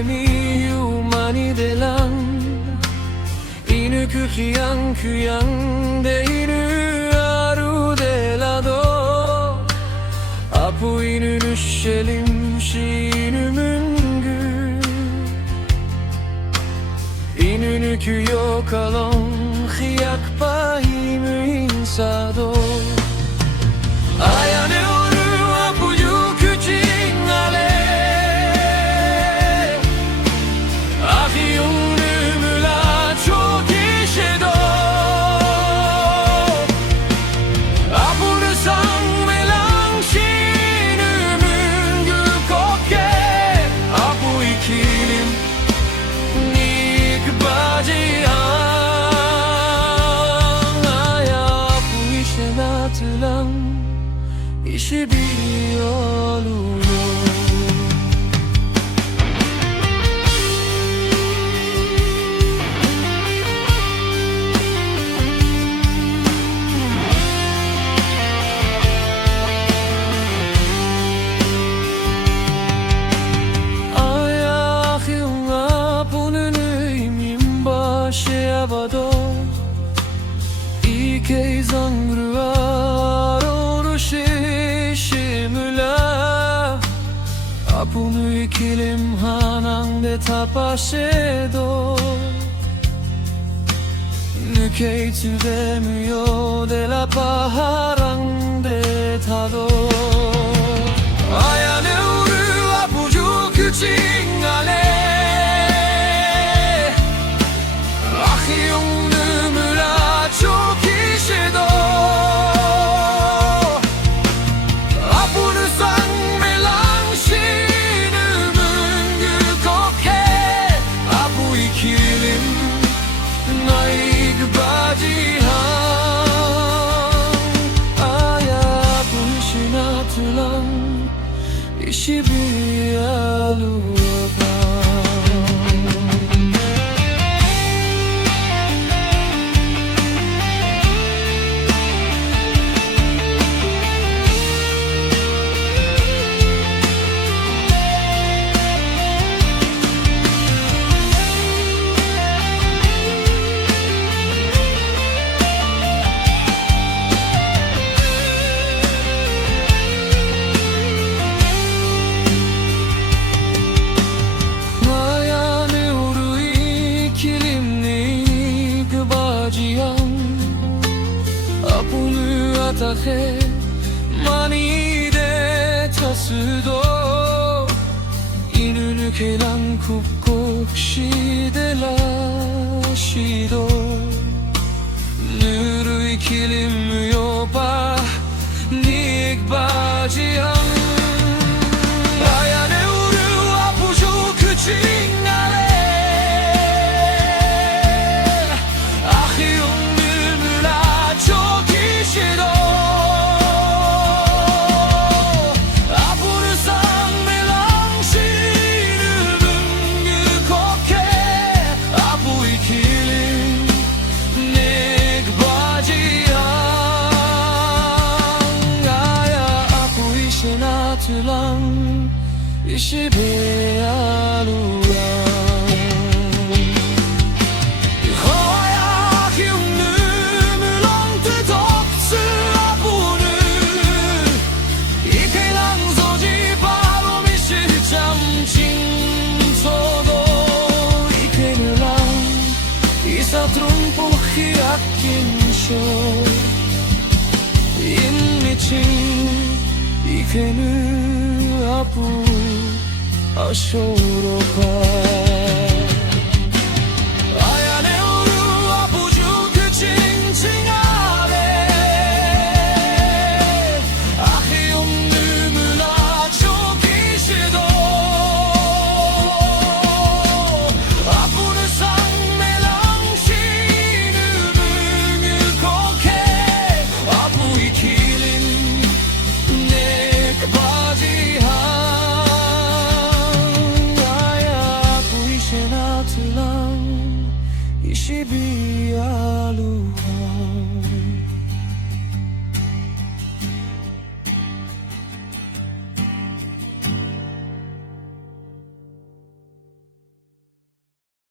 mi umani delan inu kuyang de inu aru de lado apu inu nüşelim şinu müngu inu nükü yok alon khiyak pa inu insado ayane oru apu yu küçing ale İşi bir oluyor. Ayakına bunun eğimim başı abado İkey zangruar Apunu ikilim hanang de tapashedo Nükey tüdemiyor de la paharang de tado Ayane uru apucu küçing ale Ahiyong numula çok işedo Apunu sang İşi bir aluba Atahe mani de tasudo Inunu kelan kupkok shide la shido Nuru ikilim yopa nik bajian Ayane uru apucu küçing ale Ahiyong numula çok işido İşi bir aluan Hoyak yung numulong tutok sa apunu Ikailang zoji palo mishijam ching todo Ikailang isa trumpo hiyakin sho Inniching Ikenu apu Ashoro pa